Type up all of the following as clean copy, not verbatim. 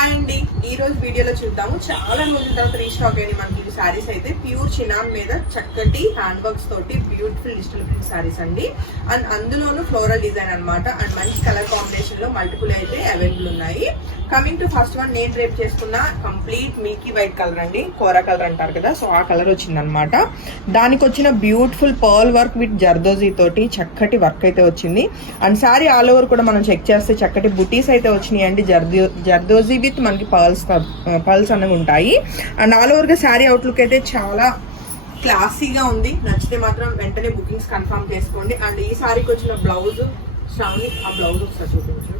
Hi అండి, ఈ రోజు వీడియోలో చూద్దాము. చాలా రోజుల తర్వాత రీస్టాక్ అయిన మనకి సారీస్ అయితే ప్యూర్ చినాన్ మీద చక్కటి హ్యాండ్ వర్క్స్ తోటి బ్యూటిఫుల్ డిజిటల్ ప్రింట్ సారీస్ అండి. అండ్ అందులోనూ ఫ్లోరల్ డిజైన్ అన్నమాట. అండ్ మంచి కలర్ కాంబినేషన్ లో మల్టిపుల్ అయితే అవైలబుల్ ఉన్నాయి. కమింగ్ టు ఫస్ట్ వన్, నేను రేపు చేసుకున్న కంప్లీట్ మిల్కీ వైట్ కలర్ అండి, కోరా కలర్ అంటారు కదా, సో ఆ కలర్ వచ్చింది అనమాట. దానికి వచ్చిన beautiful pearl work with zardozi తోటి చక్కటి వర్క్ అయితే వచ్చింది. అండ్ సారీ ఆల్ ఓవర్ కూడా మనం చెక్ చేస్తే చక్కటి బుటీస్ అయితే వచ్చినాయి అండి. జర్దోజీ విత్ మనకి పర్ల్స్ అనేవి ఉంటాయి. అండ్ ఆల్ ఓవర్ గా శారీ అవుట్లుక్ అయితే చాలా క్లాసీగా ఉంది. నచ్చితే మాత్రం వెంటనే బుకింగ్స్ కన్ఫర్మ్ చేసుకోండి. అండ్ ఈ సారీకి వచ్చిన బ్లౌజ్ శ్రావణి, ఆ బ్లౌజ్ ఒకసారి చూపించు.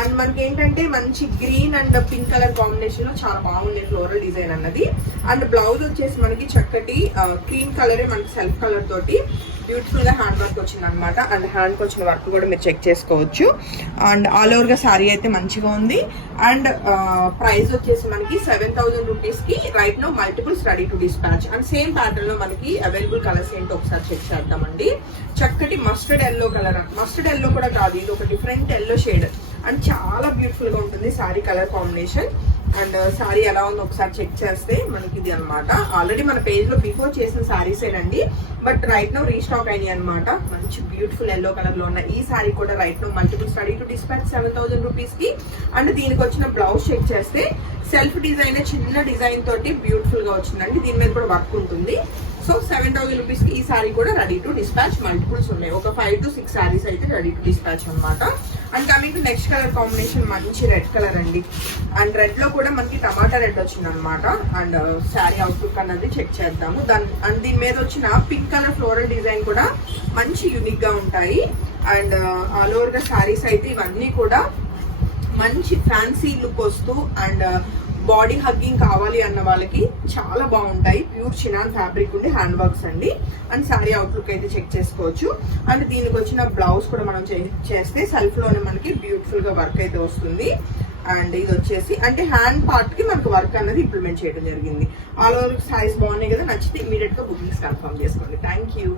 అండ్ మనకి ఏంటంటే మంచి green and pink colour combination లో చాలా బాగుంది ఫ్లోరల్ డిజైన్ అన్నది. అండ్ బ్లౌజ్ వచ్చేసి మనకి చక్కటి క్రీమ్ కలరే మనకి సెల్ఫ్ కలర్ తోటి బ్యూటిఫుల్ గా హ్యాండ్ వర్క్ వచ్చింది అనమాట. అండ్ హ్యాండ్ కి వచ్చిన వర్క్ కూడా మీరు చెక్ చేసుకోవచ్చు. అండ్ ఆల్ ఓవర్ గా సారీ అయితే మంచిగా ఉంది. అండ్ ప్రైస్ వచ్చేసి మనకి 7,000 రూపీస్ కి right now multiples ready to dispatch. And same pattern లో మనకి అవైలబుల్ కలర్స్ ఏంటో ఒకసారి చెక్ చేద్దామండి. చక్కటి mustard yellow colour, mustard yellow కూడా కాదు, ఇది ఒక డిఫరెంట్ ఎల్లో షేడ్. అండ్ చాలా బ్యూటిఫుల్ గా ఉంటుంది sari colour combination. And sari ఎలా ఉందో ఒకసారి చెక్ చేస్తే మనకి ఇది అనమాట. ఆల్రెడీ మన పేజ్ లో బిఫోర్ చేసిన సారీస్ ఏనండి, బట్ రైట్ నో రీస్టాక్ అయినాయి అనమాట. మంచి బ్యూటిఫుల్ ఎల్లో కలర్ లో ఉన్న ఈ సారీ కూడా right now multiple ready to dispatch 7,000 rupees కి. అండ్ దీనికి వచ్చిన బ్లౌజ్ చెక్ చేస్తే సెల్ఫ్ డిజైన్, చిన్న డిజైన్ తోటి బ్యూటిఫుల్ గా వచ్చిందండి. దీని మీద కూడా వర్క్ ఉంటుంది. సో 7,000 రూపీస్ కి ఈ సారీ కూడా రెడీ టు డిస్పాచ్. మల్టిపుల్స్ ఉన్నాయి, ఒక 5 to 6 సారీస్ అయితే రెడీ టు డిస్పాచ్ అనమాట. And coming to next colour combination, మంచి రెడ్ కలర్ అండి. అండ్ రెడ్ లో కూడా మనకి టమాటా రెడ్ వచ్చింది అనమాట. అండ్ శారీ అవుట్లుక్ అన్నది చెక్ చేద్దాము. అండ్ దీని మీద వచ్చిన పింక్ కలర్ ఫ్లోరల్ డిజైన్ కూడా మంచి యూనిక్ గా ఉంటాయి. అండ్ ఆల్ ఓవర్ గా శారీస్ అయితే ఇవన్నీ కూడా మంచి ఫ్యాన్సీ లుక్ వస్తూ అండ్ బాడీ హగ్గింగ్ కావాలి అన్న వాళ్ళకి చాలా బాగుంటాయి. ప్యూర్ చినాన్ ఫ్యాబ్రిక్ ఉండి హ్యాండ్ వర్క్స్ అండి. అండ్ శారీ అవుట్లుక్ అయితే చెక్ చేసుకోవచ్చు. అండ్ దీనికి వచ్చిన బ్లౌజ్ కూడా మనం చేస్తే సెల్ఫ్ లోనే మనకి బ్యూటిఫుల్ గా వర్క్ అయితే వస్తుంది. అండ్ ఇది వచ్చేసి అంటే హ్యాండ్ పార్ట్ కి మనకు వర్క్ అనేది ఇంప్లిమెంట్ చేయడం జరిగింది. ఆల్ ఓవర్ సైజ్ బాగున్నాయి కదా, నచ్చితే ఇమీడియట్ గా బుకింగ్స్ కన్ఫర్మ్ చేసుకోండి. Thank you.